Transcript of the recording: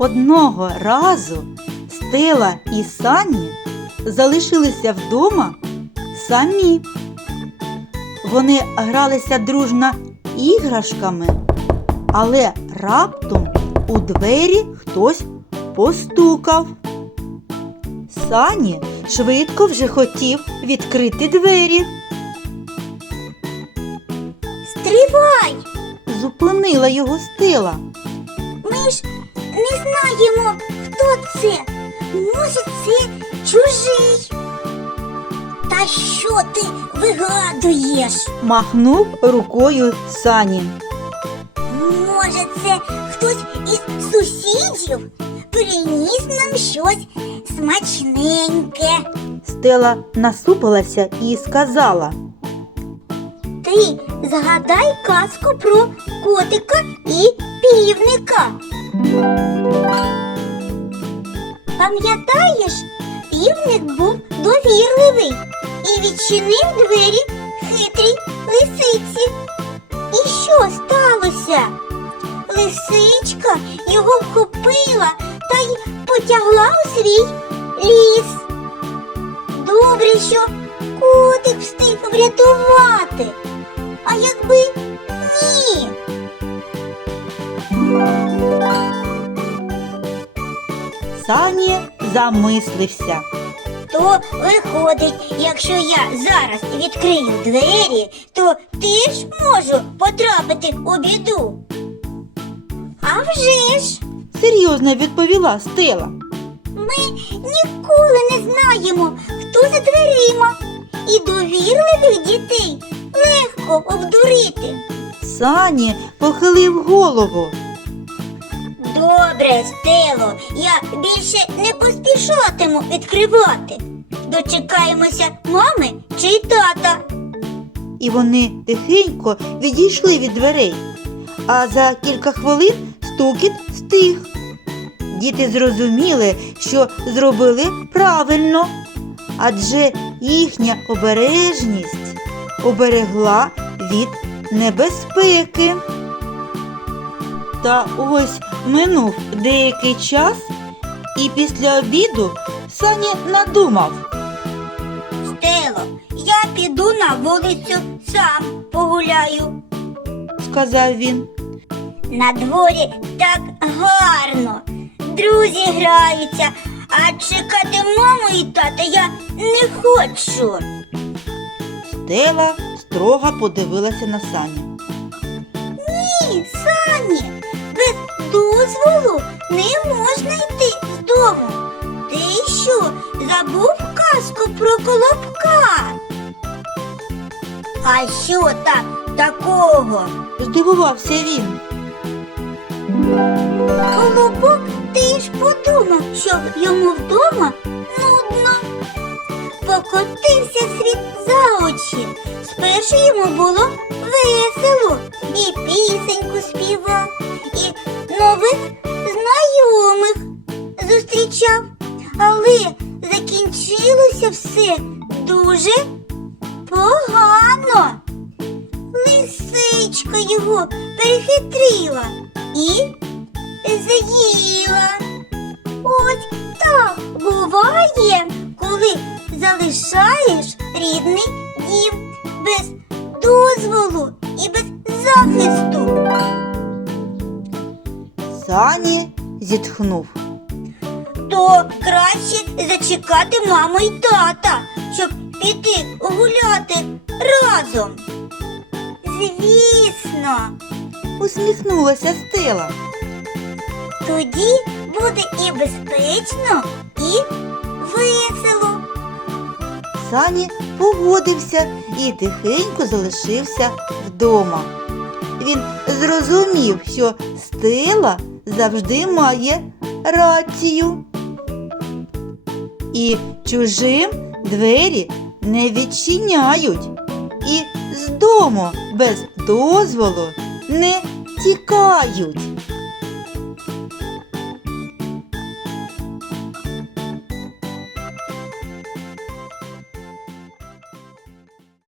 Одного разу Стела і Сані залишилися вдома самі. Вони гралися дружно іграшками, але раптом у двері хтось постукав. Сані швидко вже хотів відкрити двері. Стривай! Зупинила його стела. Ми ж не знаємо, хто це. Може, це чужий. Та що ти вигадуєш? Махнув рукою Сані. Може, це хтось із сусідів приніс нам щось смачненьке. Стела насупилася і сказала. Ти згадай казку про котика і півника. Пам'ятаєш, півник був довірливий і відчинив двері хитрій лисиці. І що сталося? Лисичка його вхопила та й потягла у свій ліс. Добре, що котик встиг врятувати. А якби ні. Сані замислився. То виходить, якщо я зараз відкрию двері, то теж можу потрапити у біду. А вже ж, Серйозно відповіла Стела. ми ніколи не знаємо, хто за дверима. І довірливих дітей легко обдурити. Сані похилив голову. Добре, Стело, я більше не поспішатиму відкривати. Дочекаємося мами чи тата. І вони тихенько відійшли від дверей. А за кілька хвилин стукіт стих. Діти зрозуміли, що зробили правильно, адже їхня обережність оберегла від небезпеки. Та ось минув деякий час, і після обіду Сані надумав. Стело, я піду на вулицю сам погуляю. сказав він. На дворі так гарно. Друзі граються, а чекати маму і тата я не хочу. Стела строго подивилася на Саню. Ні, Сані, без дозволу не можна йти з дому. Ти що, забув казку про колобка? А що там такого? Здивувався він. Колобок теж подумав, що йому вдома нудно. Покотився світ за очі. Спершу йому було весело, і пісеньку співав, нових знайомих зустрічав. Але закінчилося все дуже погано. Лисичка його перехитрила і з'їла. Ось так буває, коли залишаєш рідний дім без дозволу і без захисту. Сані зітхнув. То краще зачекати маму і тата, щоб піти гуляти разом. Звісно. Усміхнулася Стела. Тоді буде і безпечно, і весело. Сані погодився і тихенько залишився вдома. Він зрозумів, що Стела завжди має рацію. І чужим двері не відчиняють, і з дому без дозволу не тікають.